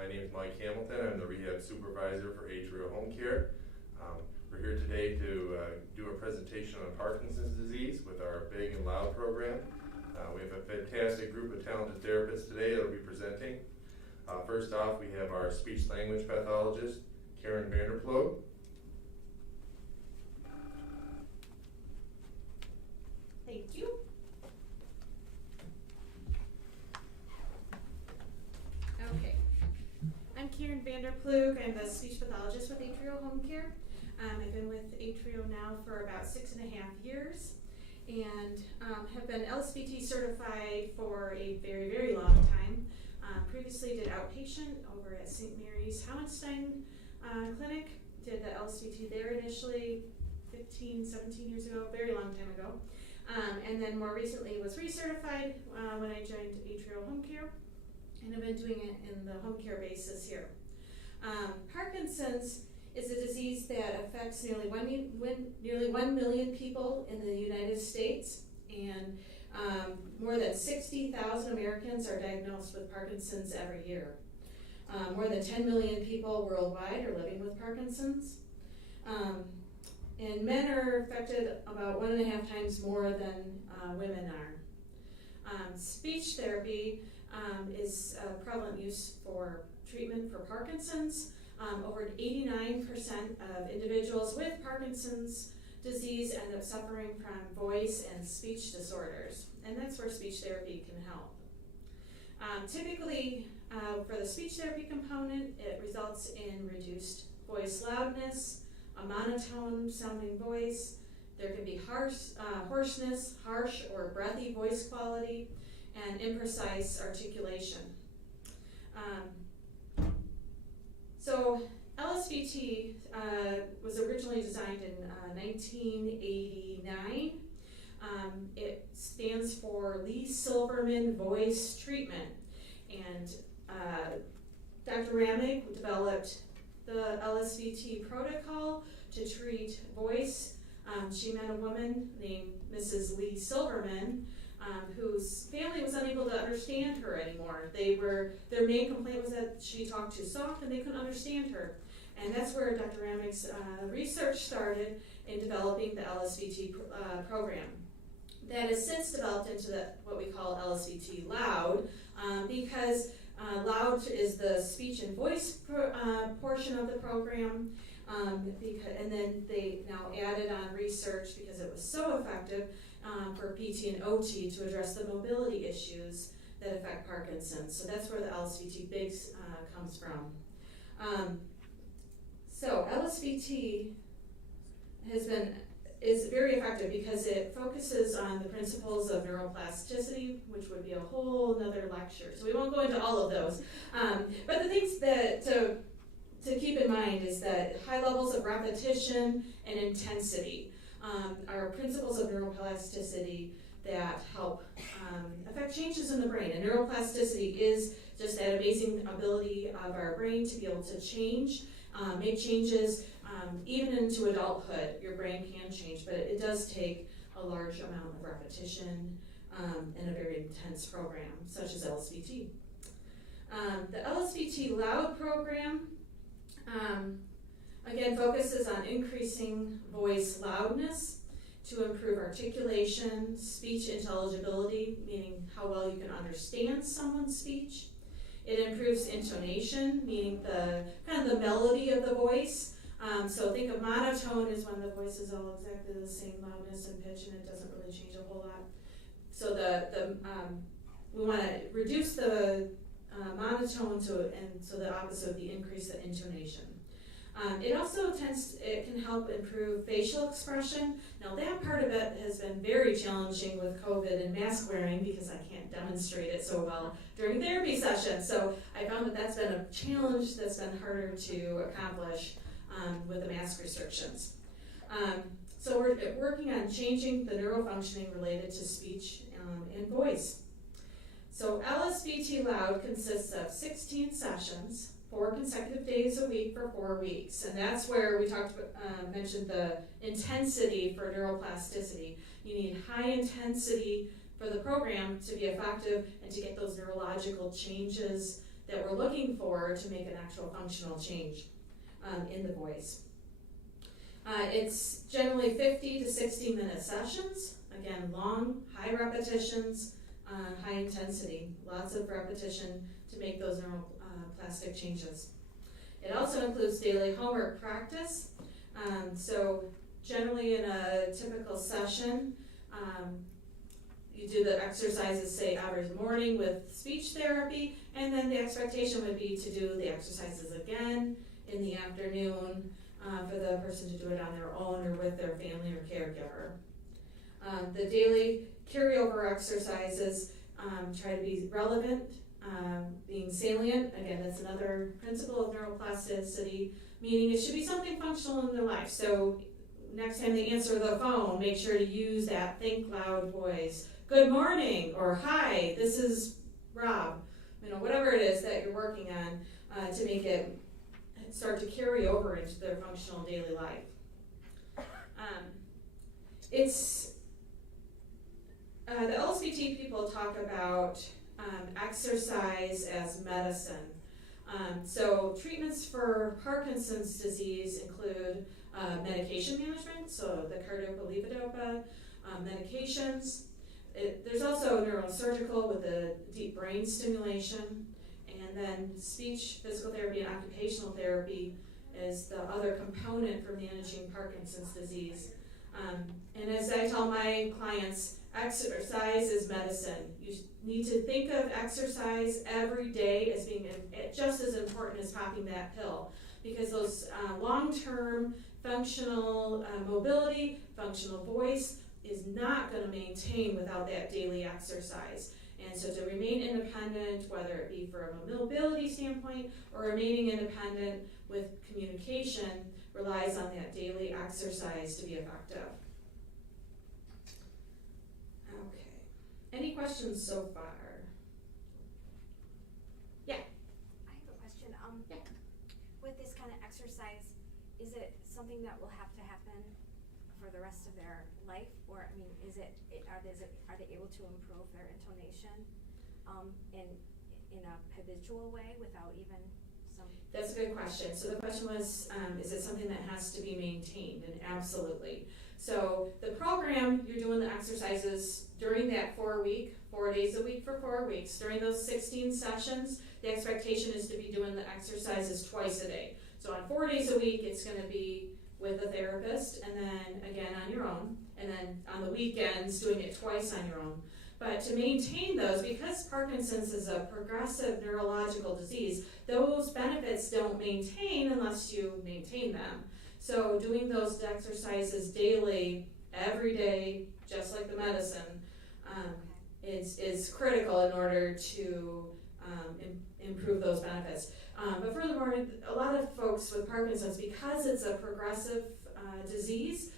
My name is Mike Hamilton. I'm the rehab supervisor for Atrial Home Care. We're here today to do a presentation on Parkinson's disease with our Big and Loud program. We have a fantastic group of talented therapists today that will be presenting. First off, we have our speech language pathologist, Karen Vanderploeg. Thank you. Okay. I'm Karen Vanderploeg. I'm the speech pathologist with Atrial Home Care. I've been with Atrial now for about 6.5 years and have been LSVT certified for a very, very long time. Previously did outpatient over at St. Mary's Howenstein Clinic. Did the LSVT there initially 15, 17 years ago, very long time ago. And then more recently was recertified when I joined Atrial Home Care, and I've been doing it in the home care basis here. Parkinson's is a disease that affects nearly 1 million people in the United States, and more than 60,000 Americans are diagnosed with Parkinson's every year. More than 10 million people worldwide are living with Parkinson's. And men are affected about 1.5 times more than women are. Speech therapy is a prevalent use for treatment for Parkinson's. Over 89% of individuals with Parkinson's disease end up suffering from voice and speech disorders, and that's where speech therapy can help. Typically, for the speech therapy component, it results in reduced voice loudness, a monotone sounding voice. There can be hoarseness, harsh or breathy voice quality, and imprecise articulation. So LSVT was originally designed in 1989. It stands for Lee Silverman Voice Treatment, and Dr. Raybrook developed the LSVT protocol to treat voice. She met a woman named Mrs. Lee Silverman, whose family was unable to understand her anymore. Their main complaint was that she talked too soft and they couldn't understand her. And that's where Dr. Raybrook's research started in developing the LSVT program. That has since developed into what we call LSVT Loud, because Loud is the speech and voice portion of the program, and then they now added on research because it was so effective for PT and OT to address the mobility issues that affect Parkinson's. So that's where the LSVT Big comes from. So LSVT is very effective because it focuses on the principles of neuroplasticity, which would be a whole nother lecture. So we won't go into all of those. But the things that to keep in mind is that high levels of repetition and intensity are principles of neuroplasticity that help affect changes in the brain. And neuroplasticity is just that amazing ability of our brain to be able to change, make changes, even into adulthood. Your brain can change, but it does take a large amount of repetition and a very intense program, such as LSVT. The LSVT Loud program, again, focuses on increasing voice loudness to improve articulation, speech intelligibility, meaning how well you can understand someone's speech. It improves intonation, meaning the kind of the melody of the voice. So think of monotone as when the voice is all exactly the same loudness and pitch, and it doesn't really change a whole lot. So we want to reduce the monotone so the opposite would be increase the intonation. It also it can help improve facial expression. Now that part of it has been very challenging with COVID and mask wearing because I can't demonstrate it so well during therapy sessions. So I found that that's been a challenge that's been harder to accomplish with the mask restrictions. So we're working on changing the neurofunctioning related to speech and voice. So LSVT Loud consists of 16 sessions, 4 consecutive days a week for 4 weeks. And that's where we mentioned the intensity for neuroplasticity. You need high intensity for the program to be effective and to get those neurological changes that we're looking for to make an actual functional change in the voice. It's generally 50 to 60 minute sessions. Again, long, high repetitions, high intensity, lots of repetition to make those neuroplastic changes. It also includes daily homework practice. So generally in a typical session, you do the exercises, say, every morning with speech therapy, and then the expectation would be to do the exercises again in the afternoon for the person to do it on their own or with their family or caregiver. The daily carryover exercises try to be relevant, being salient. Again, that's another principle of neuroplasticity, meaning it should be something functional in their life. So next time they answer the phone, make sure to use that think loud voice. Good morning, or hi, this is Rob. Whatever it is that you're working on to make it start to carry over into their functional daily life. The LSVT people talk about exercise as medicine. So treatments for Parkinson's disease include medication management, so the carbidopa-levodopa medications. There's also neurosurgical with the deep brain stimulation, and then speech, physical therapy, and occupational therapy is the other component for managing Parkinson's disease. And as I tell my clients, exercise is medicine. You need to think of exercise every day as being just as important as popping that pill, because those long-term functional mobility, functional voice is not going to maintain without that daily exercise. And so to remain independent, whether it be from a mobility standpoint or remaining independent with communication, relies on that daily exercise to be effective. Okay. Any questions so far? Yeah. I have a question. Yeah. With this kind of exercise, is it something that will have to happen for the rest of their life, or are they able to improve their intonation in a habitual way without even some? That's a good question. So the question was, is it something that has to be maintained? And absolutely. So the program, you're doing the exercises during that 4 days a week for 4 weeks. During those 16 sessions, the expectation is to be doing the exercises twice a day. So on 4 days a week, it's going to be with a therapist, and then again on your own, and then on the weekends, doing it twice on your own. But to maintain those, because Parkinson's is a progressive neurological disease, those benefits don't maintain unless you maintain them. So doing those exercises daily, every day, just like the medicine, is critical in order to improve those benefits. But furthermore, a lot of folks with Parkinson's, because it's a progressive disease,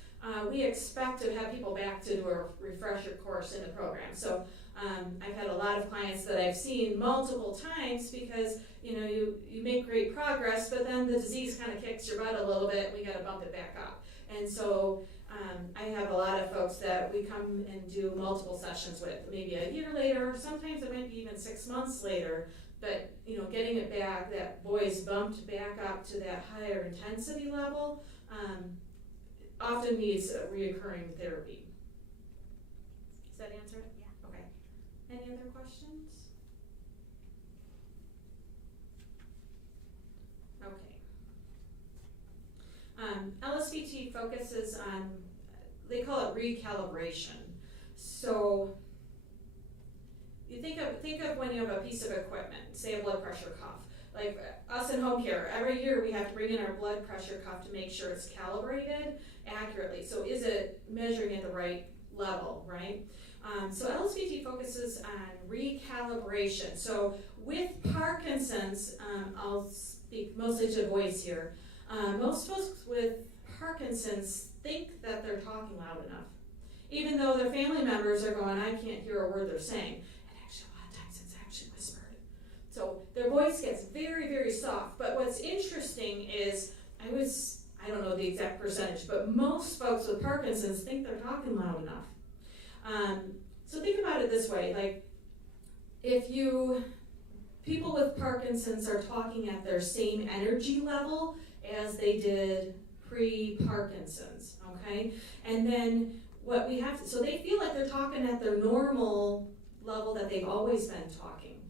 we expect to have people back to do a refresher course in the program. So I've had a lot of clients that I've seen multiple times because you make great progress, but then the disease kind of kicks your butt a little bit, and we got to bump it back up. And so I have a lot of folks that we come and do multiple sessions with, maybe a year later, sometimes it might be even 6 months later, but getting it back, that voice bumped back up to that higher intensity level, often needs a reoccurring therapy. Does that answer it? Yeah. Okay. Any other questions? Okay. LSVT focuses on, they call it recalibration. So you think of when you have a piece of equipment, say a blood pressure cuff. Like us in home care, every year we have to bring in our blood pressure cuff to make sure it's calibrated accurately. So is it measuring at the right level, right? So LSVT focuses on recalibration. So with Parkinson's, I'll speak mostly to voice here. Most folks with Parkinson's think that they're talking loud enough, even though their family members are going, I can't hear a word they're saying. So their voice gets very, very soft. But what's interesting is, I don't know the exact percentage, but most folks with Parkinson's think they're talking loud enough. So think about it this way, like if you people with Parkinson's are talking at their same energy level as they did pre-Parkinson's, okay? And then what we have to, so they feel like they're talking at their normal level that they've always been talking.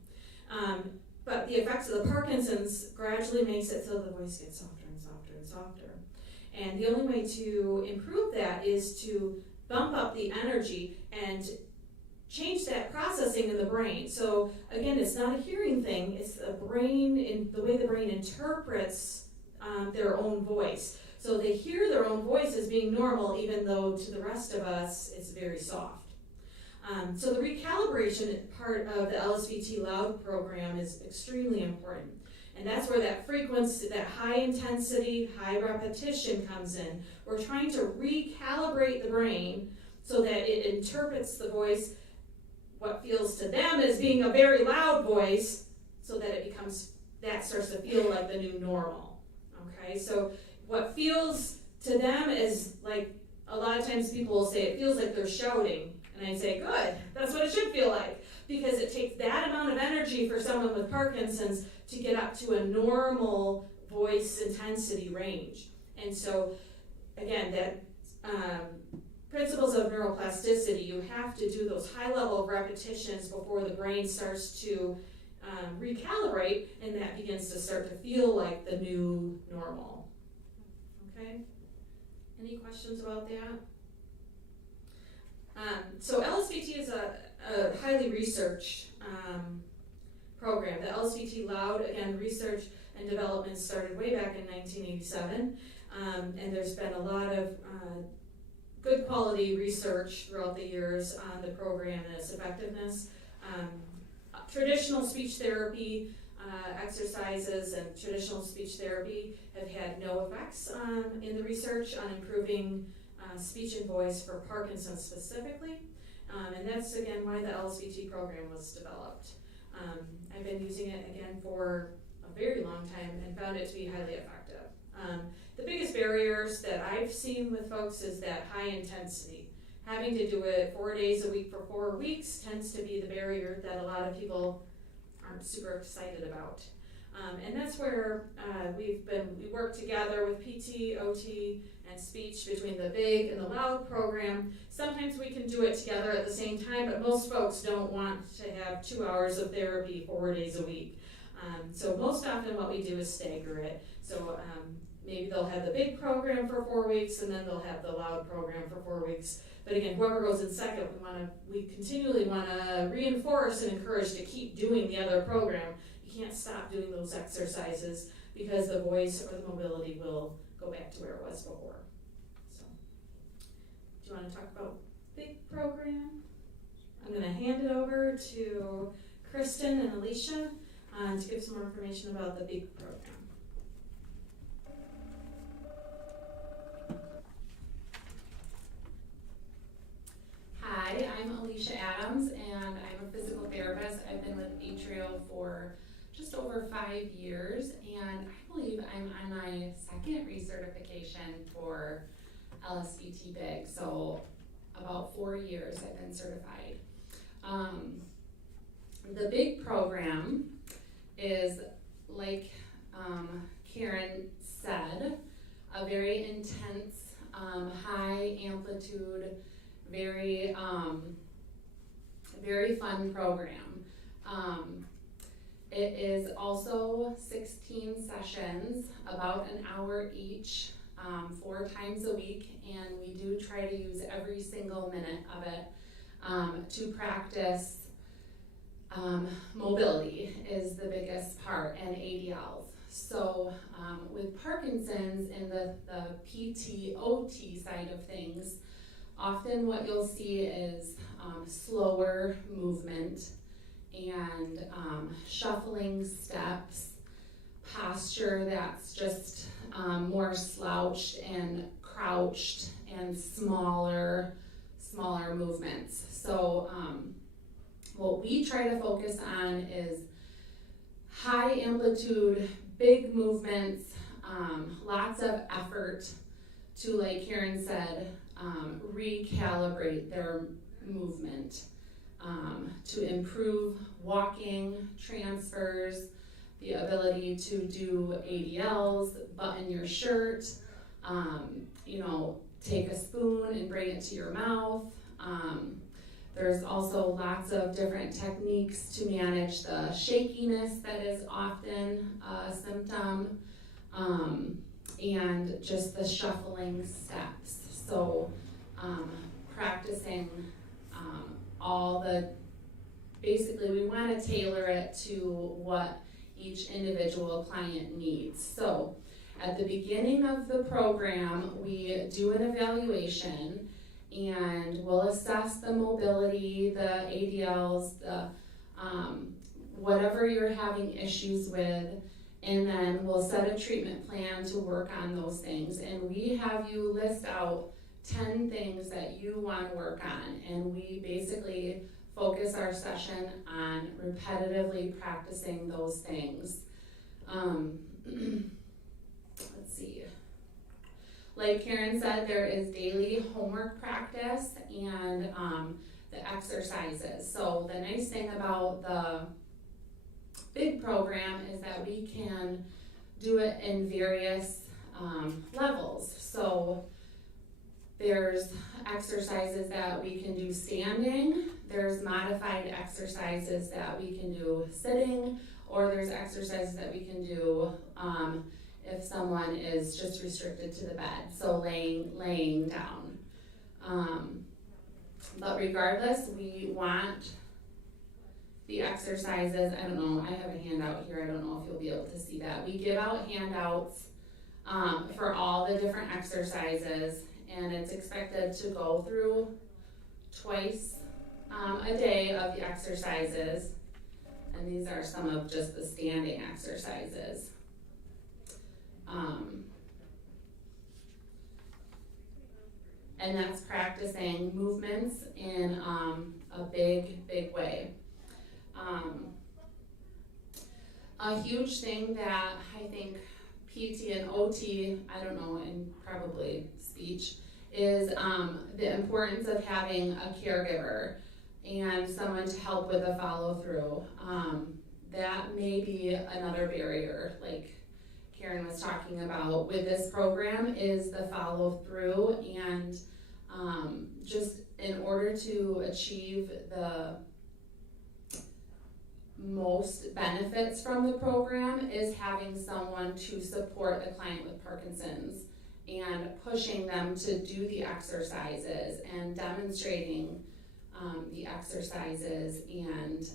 But the effects of the Parkinson's gradually makes it so the voice gets softer and softer and softer. And the only way to improve that is to bump up the energy and change that processing in the brain. So again, it's not a hearing thing, it's the brain, in the way the brain interprets their own voice. So they hear their own voice as being normal, even though to the rest of us it's very soft. So the recalibration part of the LSVT Loud program is extremely important. And that's where that frequency, that high intensity, high repetition comes in. We're trying to recalibrate the brain so that it interprets the voice, what feels to them as being a very loud voice, so that it becomes, that starts to feel like the new normal. Okay, so what feels to them is like, a lot of times people will say it feels like they're shouting. And I say, good, that's what it should feel like. Because it takes that amount of energy for someone with Parkinson's to get up to a normal voice intensity range. And so, again, that principles of neuroplasticity, you have to do those high level of repetitions before the brain starts to recalibrate, and that begins to start to feel like the new normal. Okay? Any questions about that? So LSVT is a highly researched program. The LSVT Loud, again, research and development started way back in 1987, and there's been a lot of good quality research throughout the years on the program and its effectiveness. Traditional speech therapy exercises and traditional speech therapy have had no effects in the research on improving speech and voice for Parkinson's specifically, and that's again why the LSVT program was developed. I've been using it again for a very long time and found it to be highly effective. The biggest barriers that I've seen with folks is that high intensity. Having to do it 4 days a week for 4 weeks tends to be the barrier that a lot of people aren't super excited about. And that's where we work together with PT, OT, and speech between the Big and the Loud program. Sometimes we can do it together at the same time, but most folks don't want to have 2 hours of therapy 4 days a week. So most often what we do is stagger it. So maybe they'll have the Big program for 4 weeks, and then they'll have the Loud program for 4 weeks. But again, whoever goes in second, we continually want to reinforce and encourage to keep doing the other program. You can't stop doing those exercises because the voice or the mobility will go back to where it was before. So, do you want to talk about Big program? I'm going to hand it over to Kristen and Alicia to give some more information about the Big program. Hi, I'm Alicia Adams, and I'm a physical therapist. I've been with Atrio for just over 5 years, and I believe I'm on my second recertification for LSVT Big, so about 4 years I've been certified. The Big program is, like Karen said, a very intense, high amplitude, very fun program. It is also 16 sessions, about an hour each, 4 times a week, and we do try to use every single minute of it to practice mobility is the biggest part, and ADLs. So with Parkinson's and the PT-OT side of things, often what you'll see is slower movement and shuffling steps, posture that's just more slouched and crouched, and smaller movements. So what we try to focus on is high amplitude, big movements, lots of effort to, like Karen said, recalibrate their movement. to improve walking, transfers, the ability to do ADLs, button your shirt, take a spoon and bring it to your mouth. There's also lots of different techniques to manage the shakiness that is often a symptom, and just the shuffling steps. So practicing basically we want to tailor it to what each individual client needs. So at the beginning of the program, we do an evaluation and we'll assess the mobility, the ADLs, the whatever you're having issues with, and then we'll set a treatment plan to work on those things. And we have you list out 10 things that you want to work on, and we basically focus our session on repetitively practicing those things. Let's see. Like Karen said, there is daily homework practice and the exercises. So the nice thing about the big program is that we can do it in various levels. So there's exercises that we can do standing, there's modified exercises that we can do sitting, or there's exercises that we can do if someone is just restricted to the bed, so laying down. But regardless, we want the exercises. I don't know, I have a handout here, I don't know if you'll be able to see that. We give out handouts for all the different exercises, and it's expected to go through twice a day of the exercises, and these are some of just the standing exercises. And that's practicing movements in a big way. A huge thing that I think PT and OT, I don't know, and probably speech, is the importance of having a caregiver and someone to help with the follow-through. That may be another barrier, like Karen was talking about with this program, is the follow-through, and just in order to achieve the most benefits from the program is having someone to support the client with Parkinson's and pushing them to do the exercises and demonstrating the exercises and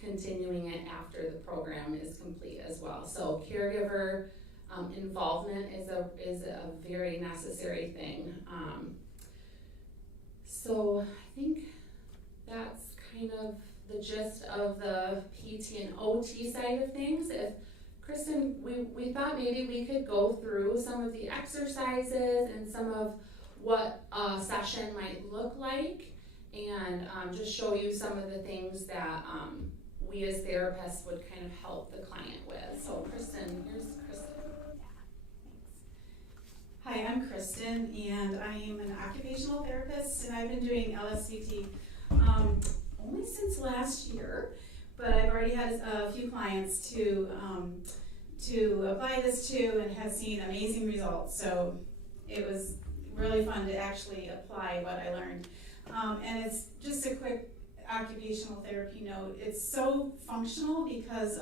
continuing it after the program is complete as well. So caregiver involvement is a very necessary thing. So I think that's kind of the gist of the PT and OT side of things. If Kristen, we thought maybe we could go through some of the exercises and some of what a session might look like, and just show you some of the things that we as therapists would kind of help the client with. So Kristen, here's Kristen. Hi, I'm Kristen, and I am an occupational therapist, and I've been doing LSVT only since last year, but I've already had a few clients to apply this to and have seen amazing results. So it was really fun to actually apply what I learned. And it's just a quick occupational therapy note. It's so functional because,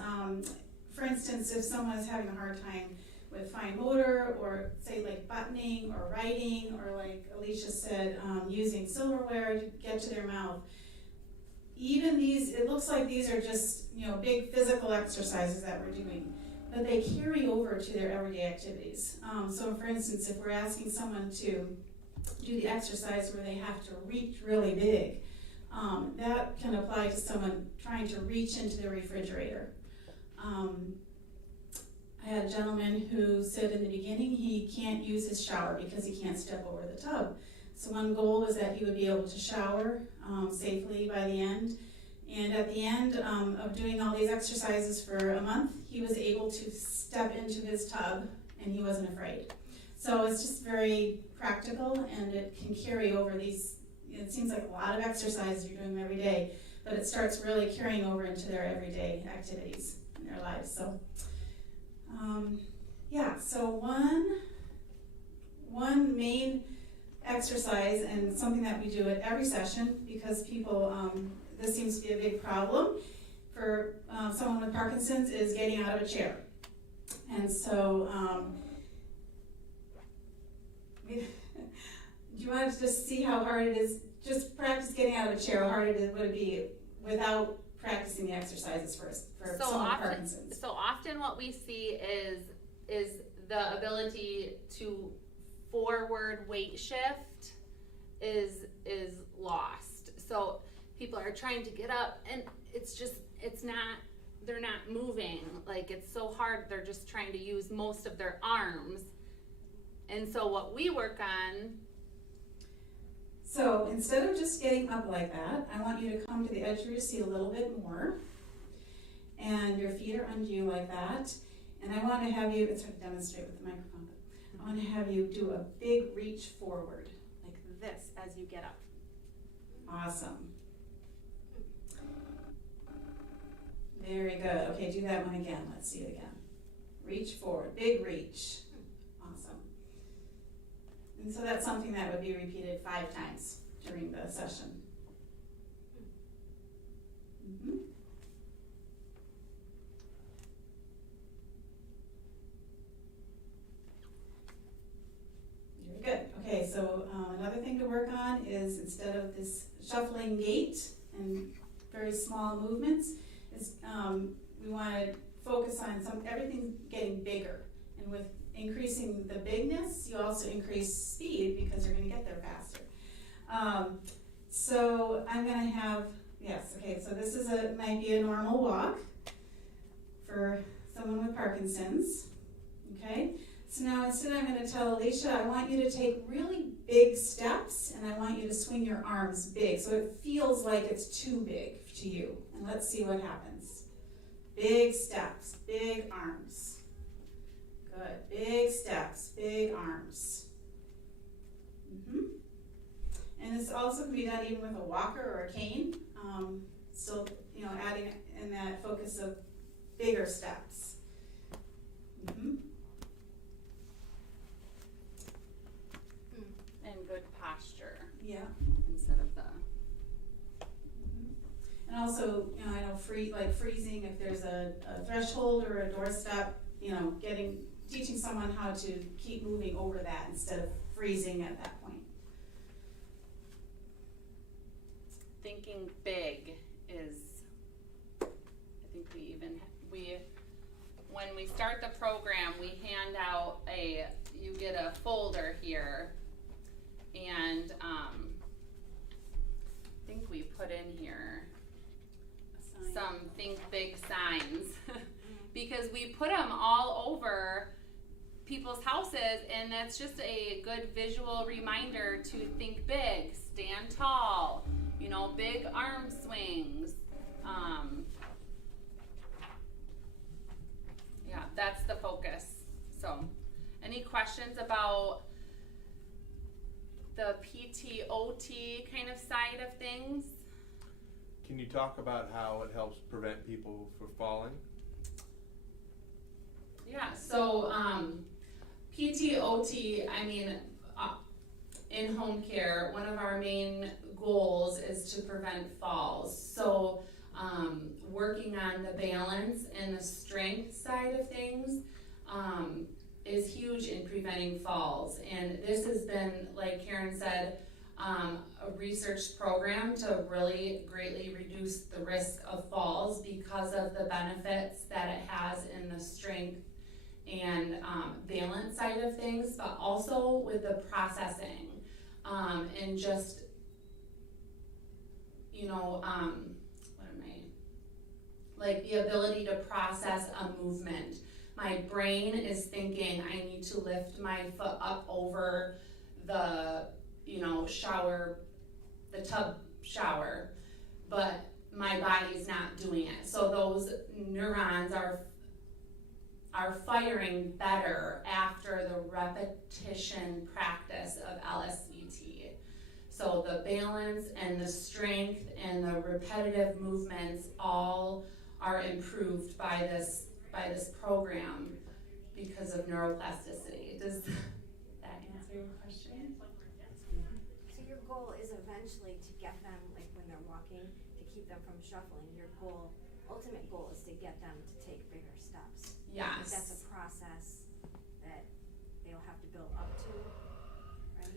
for instance, if someone is having a hard time with fine motor, or say like buttoning or writing, or like Alicia said, using silverware to get to their mouth, even these, it looks like these are just, big physical exercises that we're doing, but they carry over to their everyday activities. So for instance, if we're asking someone to do the exercise where they have to reach really big, that can apply to someone trying to reach into the refrigerator. I had a gentleman who said in the beginning he can't use his shower because he can't step over the tub. So one goal was that he would be able to shower safely by the end. And at the end of doing all these exercises for a month, he was able to step into his tub and he wasn't afraid. So it's just very practical, and it can carry over these it seems like a lot of exercises you're doing every day, but it starts really carrying over into their everyday activities in their lives. So, so one main exercise, and something that we do at every session, because people, this seems to be a big problem for someone with Parkinson's, is getting out of a chair. And so, do you want to just see how hard it is? Just practice getting out of a chair, how hard it would be without practicing the exercises first for someone with Parkinson's. So often what we see is the ability to forward weight shift is lost. So people are trying to get up and they're not moving. Like, it's so hard, they're just trying to use most of their arms. And so what we work on. So instead of just getting up like that, I want you to come to the edge of your seat a little bit more. And your feet are under you like that. And I want to have you, it's hard to demonstrate with the microphone, but I want to have you do a big reach forward, like this, as you get up. Awesome. Very good. Okay, do that one again. Let's see it again. Reach forward, big reach. Awesome. And so that's something that would be repeated 5 times during the session. Mm-hmm. Very good. Okay, so another thing to work on is, instead of this shuffling gait and very small movements, is we want to focus on everything getting bigger. And with increasing the bigness, you also increase speed because you're going to get there faster. So I'm going to have, so this is might be a normal walk for someone with Parkinson's. Okay, so now instead I'm going to tell Alicia, I want you to take really big steps, and I want you to swing your arms big so it feels like it's too big to you. And let's see what happens. Big steps, big arms. Good. Big steps, big arms. Mm-hmm. And this also can be done even with a walker or a cane. Still, adding in that focus of bigger steps. Mm-hmm. And good posture. Yeah. Instead of the. And also, I know freezing if there's a threshold or a doorstep, teaching someone how to keep moving over that instead of freezing at that point. Thinking big is, I think when we start the program, we hand out you get a folder here, and I think we put in here some think big signs because we put them all over people's houses, and that's just a good visual reminder to think big, stand tall, big arm swings. That's the focus. So, any questions about the PT-OT kind of side of things? Can you talk about how it helps prevent people from falling? Yeah, so PT-OT, in home care, one of our main goals is to prevent falls. So working on the balance and the strength side of things is huge in preventing falls. And this has been, like Karen said, a research program to really greatly reduce the risk of falls because of the benefits that it has in the strength and balance side of things, but also with the processing and just, the ability to process a movement. My brain is thinking I need to lift my foot up over the tub shower, but my body's not doing it. So those neurons are firing better after the repetition practice of LSVT. So the balance and the strength and the repetitive movements all are improved by this program because of neuroplasticity. Does that answer your question? So your goal is eventually to get them, like when they're walking, to keep them from shuffling. Your goal, ultimate goal, is to get them to take bigger steps. Yes. That's a process that they'll have to build up to, right?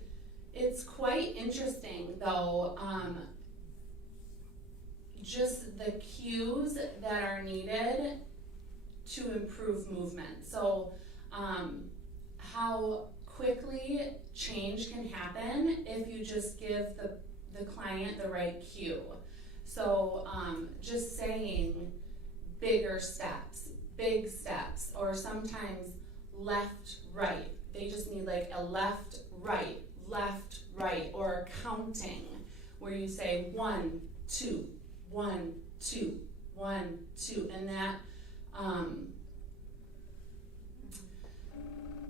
It's quite interesting though, just the cues that are needed to improve movement. So how quickly change can happen if you just give the client the right cue. So just saying bigger steps, big steps, or sometimes left, right. They just need like a left, right, or counting where you say 1, 2, 1, 2, 1, 2, and that,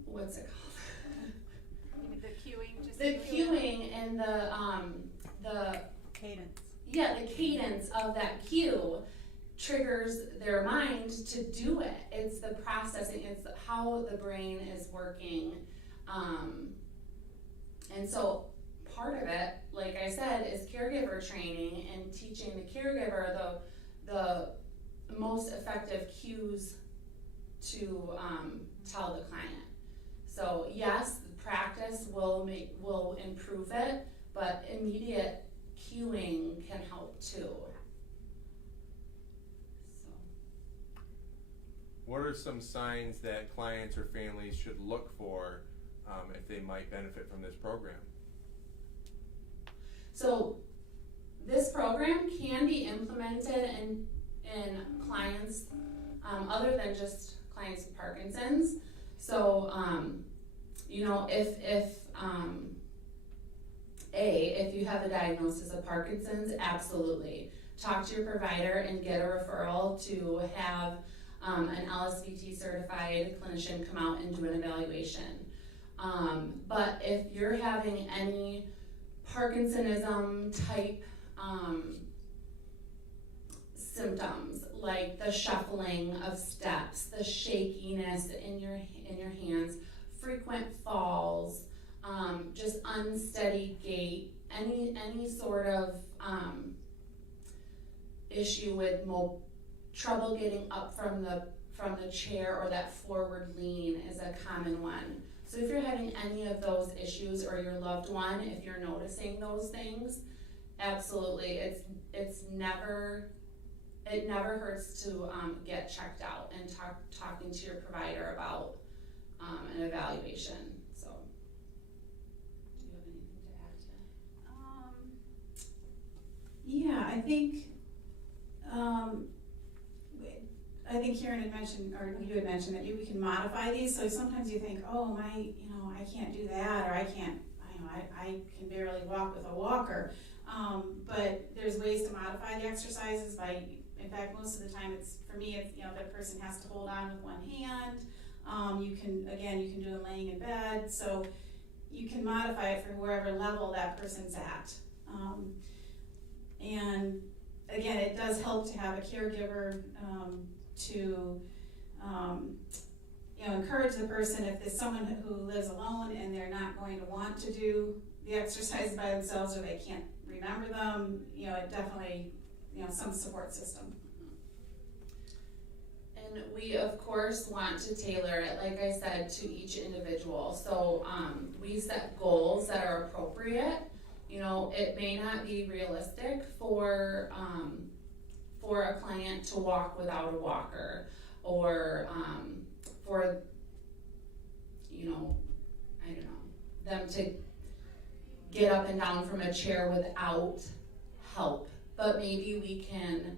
what's it called? You mean the cueing, just The cueing and the Cadence. Yeah, the cadence of that cue triggers their mind to do it. It's the processing, it's how the brain is working. And so part of it, like I said, is caregiver training and teaching the caregiver the most effective cues to tell the client. So yes, practice will improve it, but immediate cueing can help too. So. What are some signs that clients or families should look for if they might benefit from this program? So this program can be implemented in clients other than just clients with Parkinson's. So you know, if you have a diagnosis of Parkinson's, absolutely. Talk to your provider and get a referral to have an LSVT certified clinician come out and do an evaluation. But if you're having any Parkinsonism type symptoms, like the shuffling of steps, the shakiness in your hands, frequent falls, just unsteady gait, any sort of issue with trouble getting up from the chair, or that forward lean is a common one. So if you're having any of those issues, or your loved one, if you're noticing those things, absolutely, it never hurts to get checked out and talking to your provider about an evaluation. So, do you have anything to add to that? Yeah, I think Karen had mentioned, or you had mentioned, that we can modify these. So sometimes you think, oh, I can't do that, or I can barely walk with a walker. But there's ways to modify the exercises by, in fact, most of the time for me, the person has to hold on with one hand. You can do it laying in bed. So you can modify it for wherever level that person's at. And again, it does help to have a caregiver to encourage the person. If there's someone who lives alone and they're not going to want to do the exercise by themselves, or they can't remember them, it definitely, some support system. And we of course want to tailor it, like I said, to each individual. So we set goals that are appropriate. It may not be realistic for a client to walk without a walker, or for them to get up and down from a chair without help. But maybe we can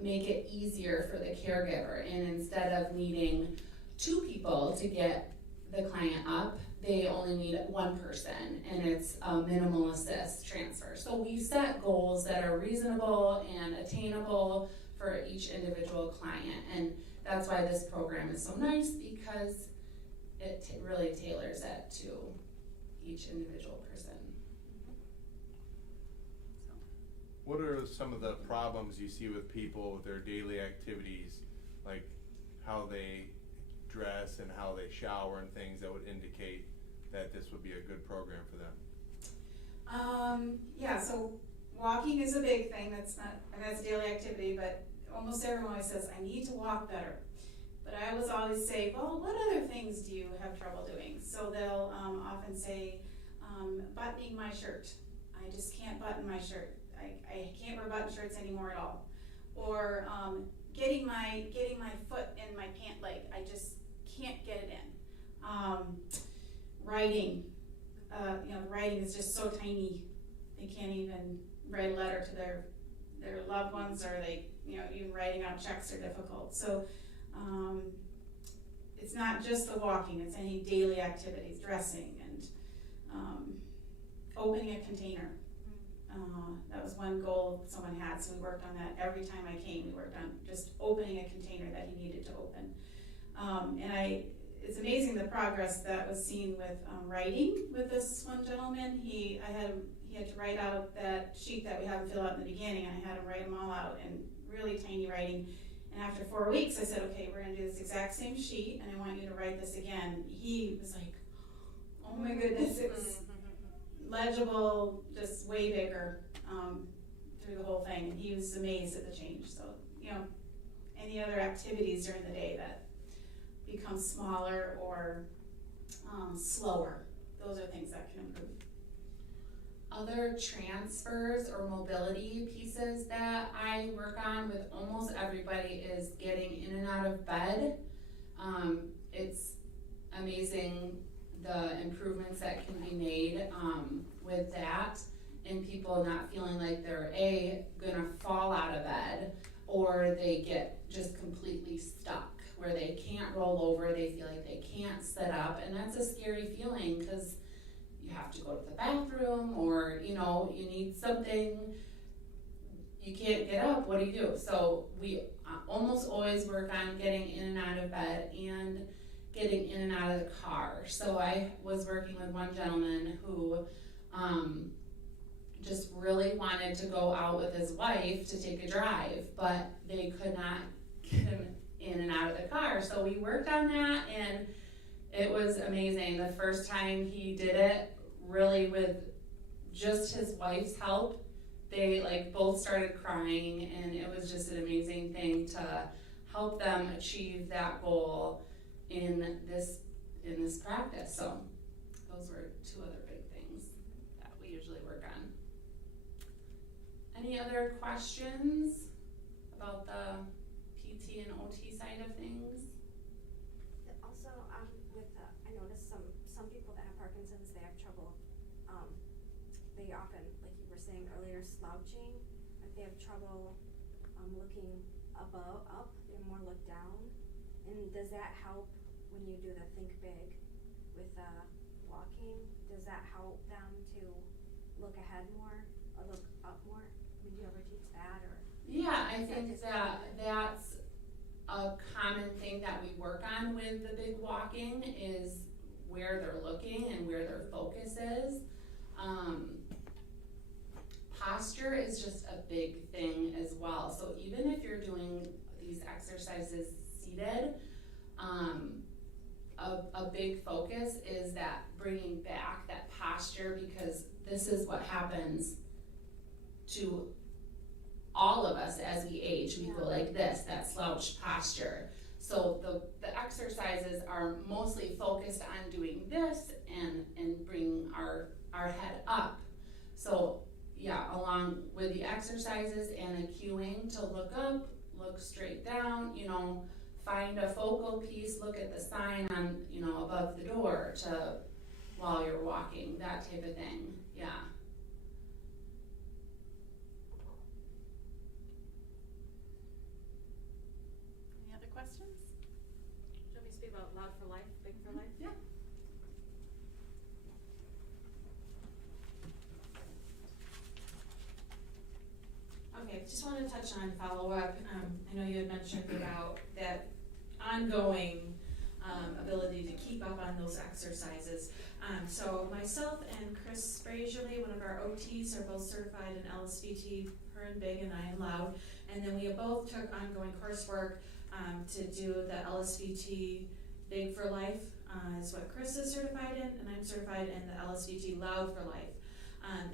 make it easier for the caregiver, and instead of needing 2 people to get the client up, they only need 1 person, and it's a minimal assist transfer. So we set goals that are reasonable and attainable for each individual client, and that's why this program is so nice, because it really tailors it to each individual person. What are some of the problems you see with people with their daily activities, like how they dress and how they shower and things that would indicate that this would be a good program for them? Yeah, so walking is a big thing. That's a daily activity, but almost everyone always says, I need to walk better. But I always say, well, what other things do you have trouble doing? So they'll often say, buttoning my shirt. I just can't button my shirt. I can't wear button shirts anymore at all. Or getting my foot in my pant leg. I just can't get it in. Writing. The writing is just so tiny. They can't even write a letter to their loved ones, or even writing out checks are difficult. So it's not just the walking, it's any daily activities, dressing and opening a container. That was one goal someone had, so we worked on that every time I came. We worked on just opening a container that he needed to open. It's amazing the progress that was seen with writing with this one gentleman. He had to write out that sheet that we had him fill out in the beginning. I had him write them all out in really tiny writing. And after 4 weeks, I said, okay, we're gonna do this exact same sheet, and I want you to write this again. He was like, oh my goodness, it was legible, just way bigger through the whole thing. And he was amazed at the change. So, any other activities during the day that become smaller or slower, those are things that can improve. Other transfers or mobility pieces that I work on with almost everybody is getting in and out of bed. It's amazing the improvements that can be made with that, and people not feeling like they're gonna fall out of bed, or they get just completely stuck where they can't roll over, they feel like they can't sit up, and that's a scary feeling because you have to go to the bathroom, or you need something, you can't get up, what do you do? So we almost always work on getting in and out of bed and getting in and out of the car. So I was working with one gentleman who just really wanted to go out with his wife to take a drive, but they could not get him in and out of the car. So we worked on that, and it was amazing. The first time he did it, really with just his wife's help, they both started crying, and it was just an amazing thing to help them achieve that goal in this practice. So those were two other big things that we usually work on. Any other questions about the PT and OT side of things? Also, I noticed some people that have Parkinson's, they have trouble, they often, like you were saying earlier, slouching, like they have trouble looking up, they're more look down. And does that help when you do the think big with walking? Does that help them to look ahead more or look up more? I mean, do you ever teach that, or? Yeah, I think that's a common thing that we work on with the big walking is where they're looking and where their focus is. Posture is just a big thing as well. So even if you're doing these exercises seated, a big focus is that bringing back that posture, because this is what happens to all of us as we age. We go like this, that slouched posture. So the exercises are mostly focused on doing this and bring our head up. So yeah, along with the exercises and the cueing to look up, look straight down, find a focal piece, look at the sign on, above the door while you're walking, that type of thing, yeah. Any other questions? Do you want me to speak about Loud for Life, Big for Life? Yeah. Okay, just wanted to touch on follow-up. I know you had mentioned about that ongoing ability to keep up on those exercises. So myself and Fraser-Lee, one of our OTs, are both certified in LSVT, her her in Big and I in Loud. And then we both took ongoing coursework to do the LSVT Big for Life, is what Chris is certified in, and I'm certified in the LSVT Loud for Life.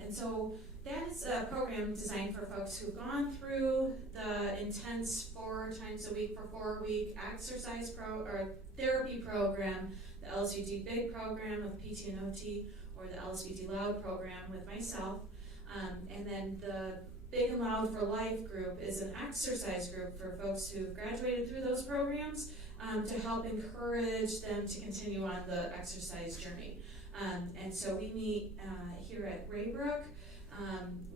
And so that is a program designed for folks who've gone through the intense 4 times a week for 4-week exercise therapy program, the LSVT Big program with PT and OT, or the LSVT Loud program with myself. And then the Big and Loud for Life group is an exercise group for folks who've graduated through those programs to help encourage them to continue on the exercise journey. And so we meet here at Raybrook.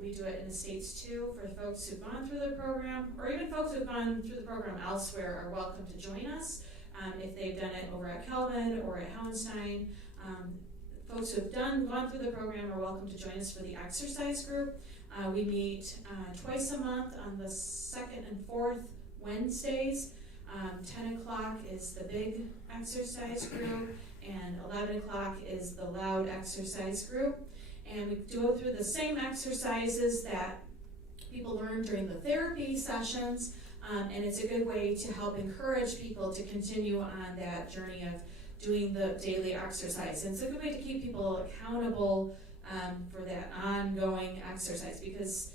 We do it in the States too for folks who've gone through the program, or even folks who've gone through the program elsewhere are welcome to join us. If they've done it over at Calvin or at Hohenstein, folks who have gone through the program are welcome to join us for the exercise group. We meet twice a month on the 2nd and 4th Wednesdays. 10 o'clock is the Big exercise group, and 11 o'clock is the Loud exercise group. And we go through the same exercises that people learn during the therapy sessions, and it's a good way to help encourage people to continue on that journey of doing the daily exercise. And it's a good way to keep people accountable for that ongoing exercise, because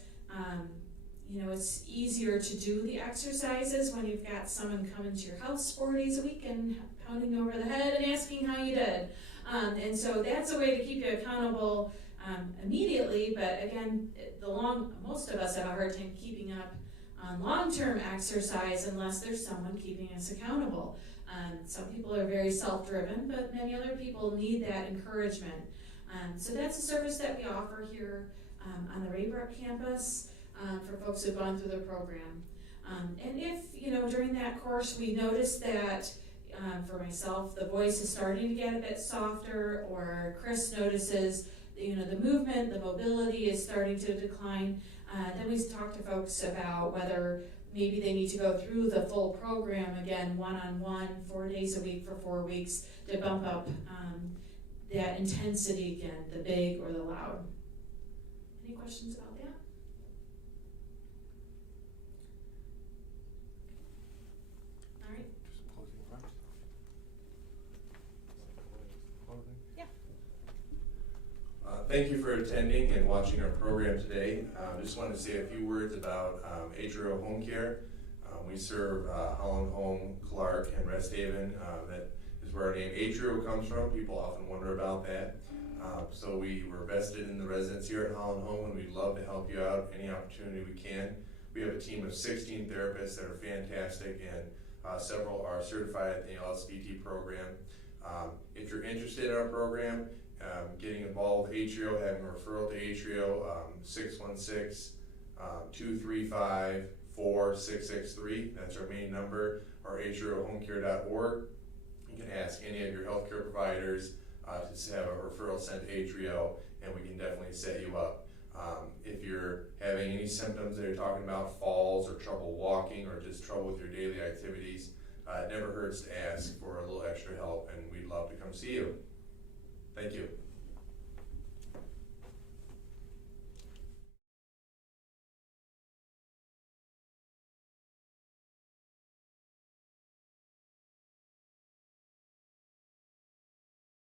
it's easier to do the exercises when you've got someone coming to your house 4 days a week and pounding over the head and asking how you did. And so that's a way to keep you accountable immediately, but again, most of us have a hard time keeping up on long-term exercise unless there's someone keeping us accountable. Some people are very self-driven, but many other people need that encouragement. So that's a service that we offer here on the Raybrook campus for folks who've gone through the program. And if, during that course we notice that for myself, the voice is starting to get a bit softer, or Chris notices, the movement, the mobility is starting to decline, then we talk to folks about whether maybe they need to go through the full program again, one-on-one, 4 days a week for 4 weeks to bump up that intensity again, the Big or the Loud. Any questions about that? All right. Just closing remarks. Yeah. Thank you for attending and watching our program today. Just wanted to say a few words about Atrial Home Care. We serve Holland Home, Clark, and Rest Haven. That is where our name Atrial comes from. People often wonder about that. So we were vested in the residents here at Holland Home, and we'd love to help you out any opportunity we can. We have a team of 16 therapists that are fantastic, and several are certified at the LSVT program. If you're interested in our program, getting involved with Atrial, having a referral to Atrial, 616-235-4663. That's our main number, or atrialhomecare.org. You can ask any of your healthcare providers to have a referral sent to Atrial, and we can definitely set you up. If you're having any symptoms that you're talking about, falls or trouble walking or just trouble with your daily activities, it never hurts to ask for a little extra help, and we'd love to come see you. Thank you.